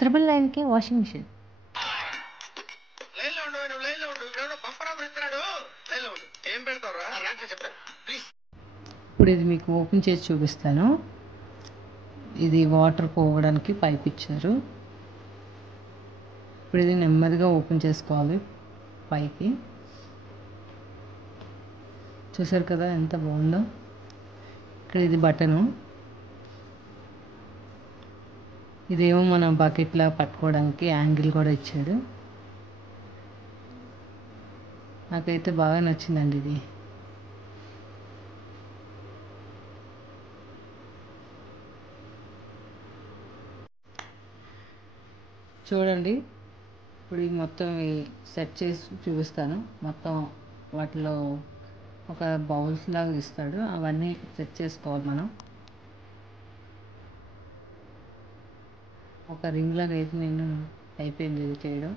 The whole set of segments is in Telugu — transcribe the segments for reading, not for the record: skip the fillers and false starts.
999కి వాషింగ్ మిషన్. ఇప్పుడు ఇది మీకు ఓపెన్ చేసి చూపిస్తాను. ఇది వాటర్ పోవడానికి పైప్ ఇచ్చారు. ఇప్పుడు ఇది నెమ్మదిగా ఓపెన్ చేసుకోవాలి పైకి. చూసారు కదా ఎంత బాగుందో. ఇక్కడ ఇది బటను, ఇదేమో మన బకెట్లా పట్టుకోవడానికి యాంగిల్ కూడా ఇచ్చాడు. నాకైతే బాగా నచ్చిందండి ఇది. చూడండి, ఇప్పుడు ఇది మొత్తం సెట్ చేసి చూపిస్తాను. మొత్తం వాటిలో ఒక బౌల్స్ లాగా ఇస్తాడు, అవన్నీ సెట్ చేసుకోవాలి మనం. ఒక రింగ్ లాగా అయితే నేను అయిపోయింది ఇది చేయడం.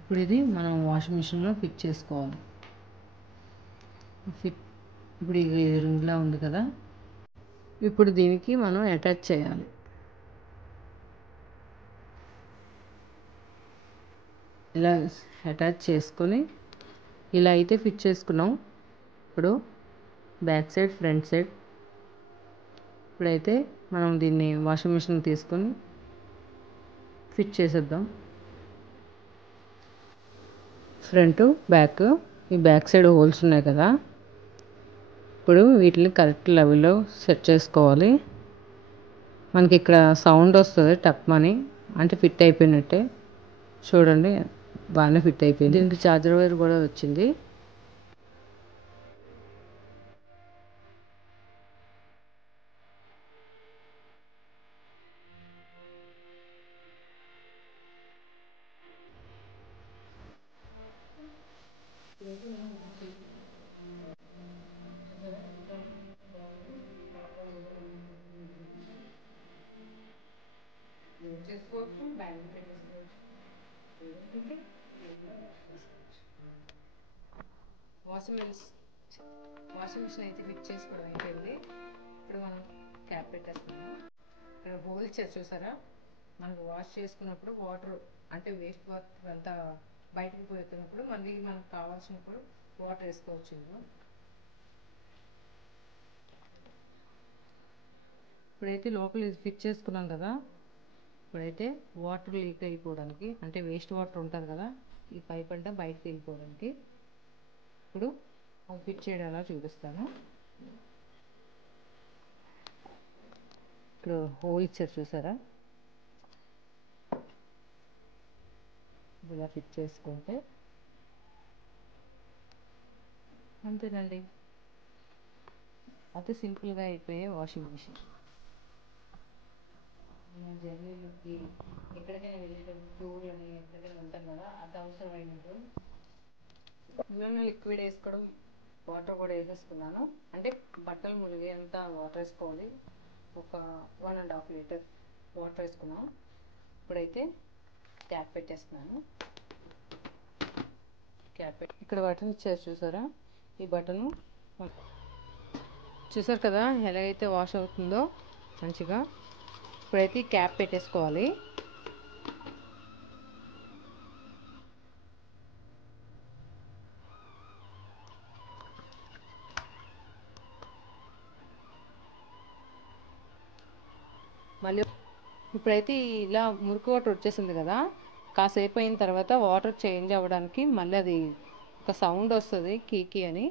ఇప్పుడు ఇది మనం వాషింగ్ మిషన్లో ఫిట్ చేసుకోవాలి. ఇప్పుడు ఇది రింగ్లా ఉంది కదా, ఇప్పుడు దీనికి మనం అటాచ్ చేయాలి. ఇలా అటాచ్ చేసుకొని ఇలా అయితే ఫిట్ చేసుకున్నాం. ఇప్పుడు బ్యాక్ సైడ్, ఫ్రంట్ సైడ్. ఇప్పుడైతే మనం దీన్ని వాషింగ్ మిషన్ తీసుకొని ఫిట్ చేసేద్దాం. ఫ్రంట్, బ్యాక్, ఈ బ్యాక్ సైడ్ హోల్స్ ఉన్నాయి కదా, ఇప్పుడు వీటిని కరెక్ట్ లెవెల్లో సెట్ చేసుకోవాలి. మనకి ఇక్కడ సౌండ్ వస్తుంది టక్మని, అంటే ఫిట్ అయిపోయినట్టే. చూడండి, బాగానే ఫిట్ అయిపోయింది. దీనికి ఛార్జర్ వైర్ కూడా వచ్చింది. వాషింగ్ మిషన్ అయితే ఫిట్ చేసుకోవడం అయిపోయింది. ఇప్పుడు మనం క్యాప్ పెట్టేస్తున్నాము. ఇక్కడ హోల్ ఇచ్చారు చూసారా, మనం వాష్ చేసుకున్నప్పుడు వాటర్ అంటే వేస్ట్ వాటర్ అంతా బయటకు పోతున్నప్పుడు మళ్ళీ మనకు కావాల్సినప్పుడు వాటర్ వేసుకోవచ్చు. ఇప్పుడైతే లోపల ఫిట్ చేసుకున్నాం కదా, ఇప్పుడైతే వాటర్ లీక్ అయిపోవడానికి, అంటే వేస్ట్ వాటర్ ఉంటుంది కదా, ఈ పైప్ అంతా బయటకు వెళ్ళిపోవడానికి ఇప్పుడు అది ఫిట్ చేయడం అలా చూపిస్తాను. ఇప్పుడు హోల్ ఇచ్చారు చూసారా, ఇలా ఫిట్ చేసుకుంటే అంతేనండి. అదే సింపుల్గా అయిపోయే వాషింగ్ మిషన్. జర్నీలోకి ఎక్కడికైనా వెళ్ళేటప్పుడు టూర్ అని ఎక్కడికైనా ఉంటాం కదా, అది అవసరమైనప్పుడు నేను లిక్విడ్ వేసుకోవడం, వాటర్ కూడా వేసేసుకున్నాను. అంటే బట్టలు మురిగేంత వాటర్ వేసుకోవాలి. ఒక 1.5 లీటర్ వాటర్ వేసుకున్నాం. ఇప్పుడైతే క్యాప్ పెట్టేస్తున్నాను. క్యాప్ ఇక్కడ బటన్ ఇచ్చారు చూసారా, ఈ బటను చూసారు కదా ఎలాగైతే వాష్ అవుతుందో మంచిగా. ఇప్పుడైతే క్యాప్ పెట్టేసుకోవాలి. మళ్ళీ ఇప్పుడైతే ఇలా మురికి వాటర్ వచ్చేసింది కదా, కాసేపు అయిన తర్వాత వాటర్ చేంజ్ అవ్వడానికి మళ్ళీ అది ఒక సౌండ్ వస్తుంది కీకి అని.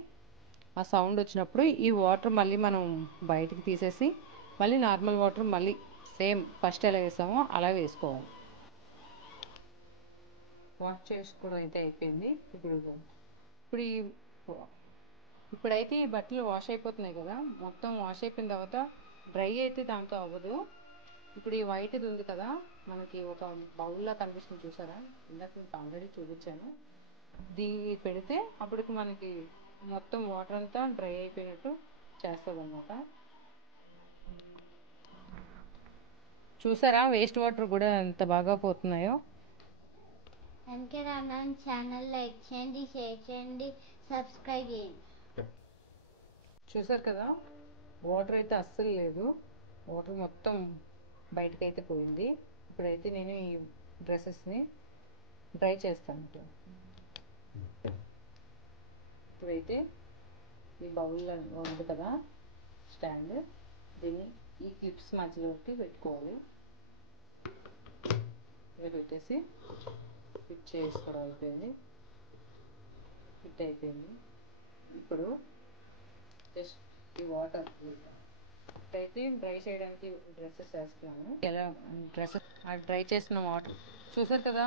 ఆ సౌండ్ వచ్చినప్పుడు ఈ వాటర్ మళ్ళీ మనం బయటికి తీసేసి మళ్ళీ నార్మల్ వాటర్ మళ్ళీ సేమ్ ఫస్ట్ ఎలా వేసామో అలా వేసుకోవాలి. వాష్ చేసుకోవడం అయితే అయిపోయింది. ఇప్పుడు ఇప్పుడైతే ఈ బట్టలు వాష్ అయిపోతున్నాయి కదా, మొత్తం వాష్ అయిపోయిన తర్వాత డ్రై అయితే దాంతో అవ్వదు. ఇప్పుడు ఈ వైట్ది ఉంది కదా, మనకి ఒక బౌల్లా కనిపిస్తుంది చూసారా, ఇందాక మీకు ఆల్రెడీ చూపించాను. దీన్ని పెడితే అప్పటికి మనకి మొత్తం వాటర్ అంతా డ్రై అయిపోయినట్టు చేస్తుంది అన్నమాట. చూసారా వేస్ట్ వాటర్ కూడా ఎంత బాగా పోతున్నాయో. ఎన్కే రామన్ ఛానల్ లైక్ చేయండి, షేర్ చేయండి, సబ్స్క్రైబ్ చేయండి. చూసారు కదా వాటర్ అయితే అస్సలు లేదు. వాటర్ మొత్తం బయటకైతే పోయింది. ఇప్పుడైతే నేను ఈ డ్రెస్సెస్ని డ్రై చేస్తాను. ఇప్పుడైతే ఈ బౌల్లో ఉంది కదా స్టాండ్, దీన్ని ఈ క్లిప్స్ మధ్యలోకి పెట్టుకోవాలి. పెట్టేసి ఫిట్ చేసుకోవడం అయిపోయింది. ఫిట్ అయిపోయింది. ఇప్పుడు జస్ట్ ఈ వాటర్ అయితే డ్రై చేయడానికి డ్రెస్సెస్ వేస్తున్నాను. ఎలా డ్రెస్సెస్ డ్రై చేసిన వాటర్ చూసారు కదా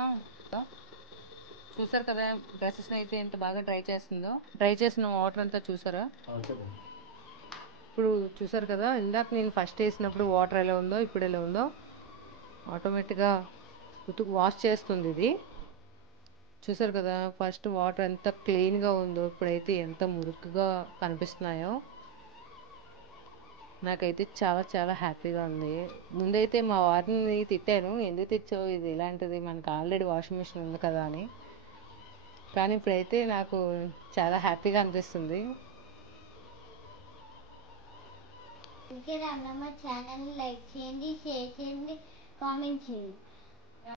డ్రెస్సెస్ని అయితే ఎంత బాగా డ్రై చేస్తుందో. డ్రై చేసిన వాటర్ అంతా చూసారా? ఇప్పుడు చూసారు కదా, ఇందాక నేను ఫస్ట్ వేసినప్పుడు వాటర్ ఎలా ఉందో ఇప్పుడు ఎలా ఉందో. ఆటోమేటిక్గా ఉతుకు వాష్ చేస్తుంది ఇది. చూసారు కదా ఫస్ట్ వాటర్ ఎంత క్లీన్గా ఉందో, ఇప్పుడైతే ఎంత మురుకుగా కనిపిస్తున్నాయో. నాకైతే చాలా చాలా హ్యాపీగా ఉంది. ముందైతే మా వారిని తిట్టాను, ఎందుకు తెచ్చావు ఇది ఇలాంటిది, మనకు ఆల్రెడీ వాషింగ్ మిషన్ ఉంది కదా అని. కానీ ఇప్పుడైతే నాకు చాలా హ్యాపీగా అనిపిస్తుంది. మా ఛానల్ లైక్ చేయండి, షేర్ చేయండి, కామెంట్ చేయండి.